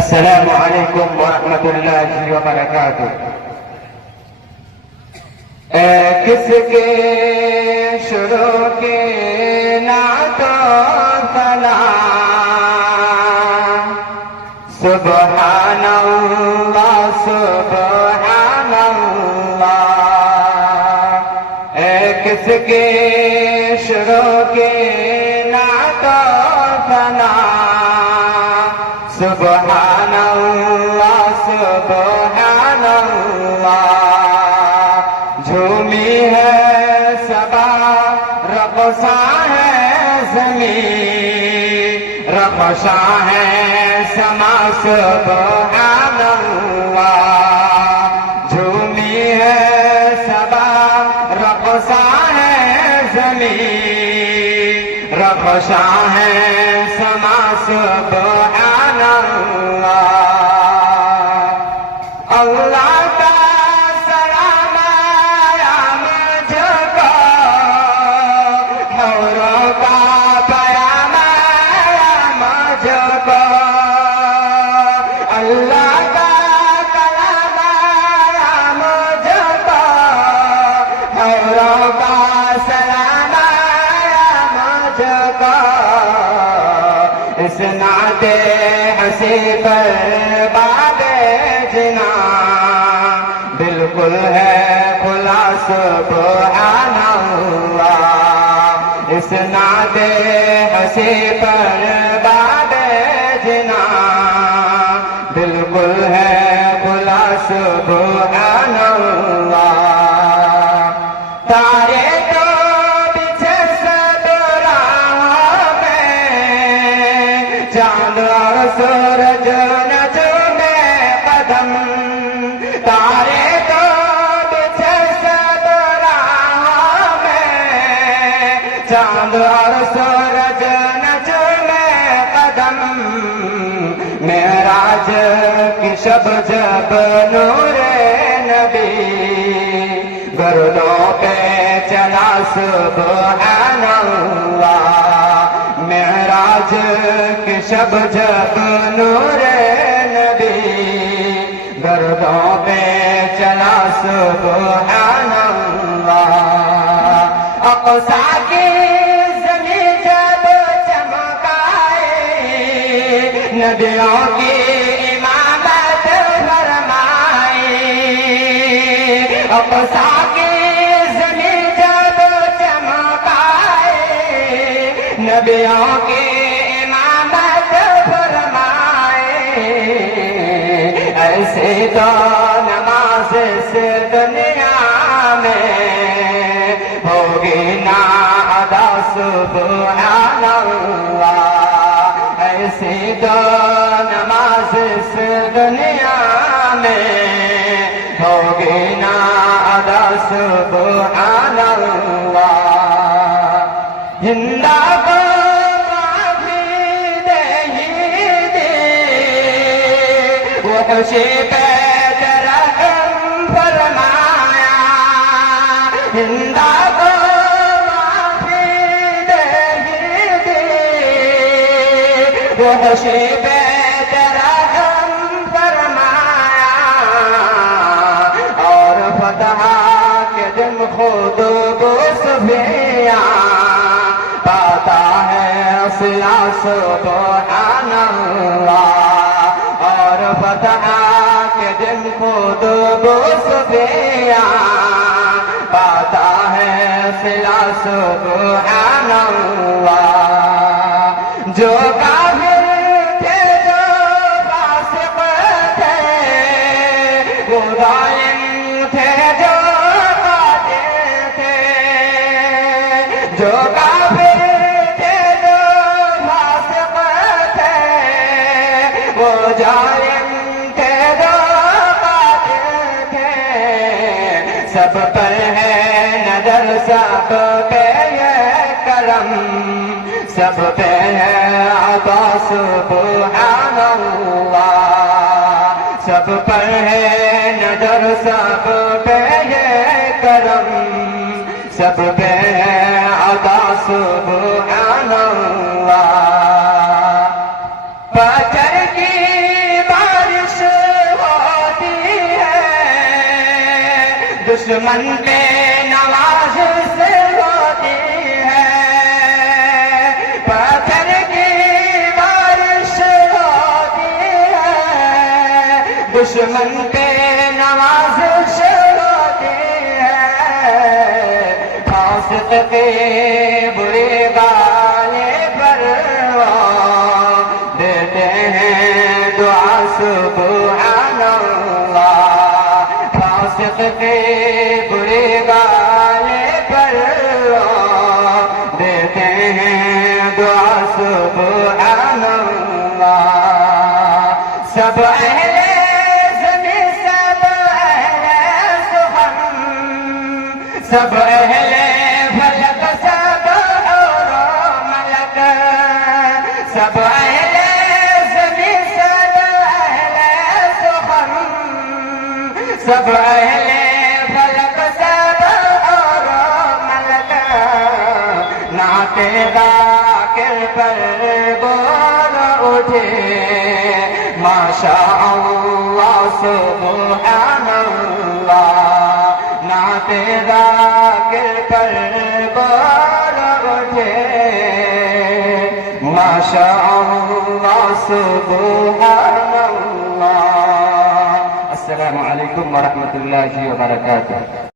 السلام علیکم ورحمۃ اللہ وبرکاتہ۔ اے کس کے شروع کے نعت و ثنا، سبحان اللہ سبحان اللہ۔ اے کس کے شروع کے نعت و ثنا، سبحان اللہ سبحان اللہ۔ جھومی ہے صبا رقصاں ہے زمین، رقصاں ہے سما، سبحان اللہ۔ جھومی ہے صبا رقصاں ہے زمین، رقصاں ہے سما، سبحان اللہ۔ اللہ کا سلام آیا مجھ کو، حوروں کا پیام آیا مجھ کو۔ اللہ کا کلام آیا مجھ کو، حوروں کا سلام آیا مجھ کو۔ اس نعت ہنسی پر باب جنا بالکل ہے کھلا، سبحان اللہ۔ اس نعت ہنسی پر باب جنا بالکل ہے کھلا، سبحان اللہ۔ تارے تو پیچھے سب راہوں میں، چاند اور سورج نجومے قدم۔ تارے تو پیچھے سب راہوں میں، چاند اور سورج نجومے قدم۔ معراج کی شب جب نور نبی گردوں پہ چلا، سبحان اللہ۔ معراج کی شب جب نور نبی گردوں پہ چلا، سبحان اللہ۔ اقصی کی زمین جب چمکائی، نبیوں کی امامت فرمائی۔ اقصی کی زمین جب چمکائی، نبیوں کی امامت فرمائی۔ ایسے تو نماز اس دنیا میں ہوگی نا ادا، سبحان اللہ۔ ایسی تو نماز اس دنیا میں ہوگی نا ادا، سبحان اللہ۔ زندہ کو معافی دے ہی دی، وہ خوشی پہ رحم فرمایا۔ زندہ کو معافی دے ہی دی، وہ خوشی پہ رحم فرمایا۔ اور فتح کے دن خود بو سفیان پاتا ہے صلہ، سبحان اللہ۔ اور فتح کے دن خود بو سفیان پاتا ہے صلہ، سبحان اللہ۔ جو کافر تھے جو فاسق تھے، وہ ظالم تھے جو قاتل تھے۔ جو کافر تھے جو فاسق تھے، وہ ظالم تھے جو قاتل تھے۔ سب پر ہے نظر، سب پہ ہے کرم، سب پہ ہے عطا، سبحان اللہ۔ سب پر ہے نظر، سب پہ ہے کرم، سب پہ ہے عطا، سبحان اللہ۔ پتھر کی دشمن پہ نواز سے ہوتی ہے، پتھر کی بارش ہوتی ہے، دشمن پہ نواز سے ہوتی ہے، فاسق کے برے گالے پر دیتے ہیں دعا سبحان اللہ، فاسق کے برے گالے پر دیتے ہیں دعا سبحان اللہ۔ سب اہل زمین، سب اہل سخن، سب اہل فلک، سب اور ملک، سب اہل زمین، سب اہل سخن، سب اہل فلک، سب اور ملک، نعت ذاکر پر بول اٹھے ماشاء اللہ سبحان اللہ، نعت ذاکر پر بول اٹھے ماشاء اللہ سبحان اللہ۔ السلام علیکم ورحمۃ اللہ وبرکاتہ۔